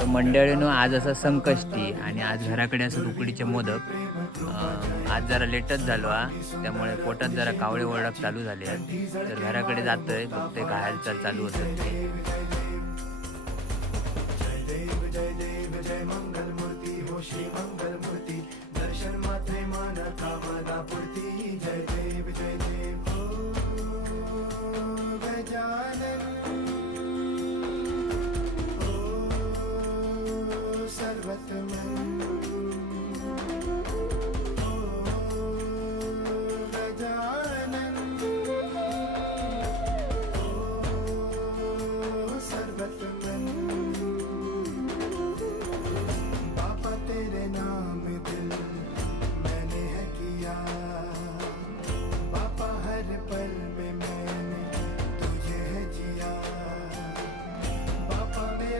तर मंडळीनं आज असं संकष्टी आणि आज घराकडे असं उकडीचे मोदक. आज जरा लेटच झालो हा, त्यामुळे पोटात जरा कावळे ओरडक चालू झाले आहेत. तर घराकडे जातोय, बघतोय काय हालचाल चालू होतं ते.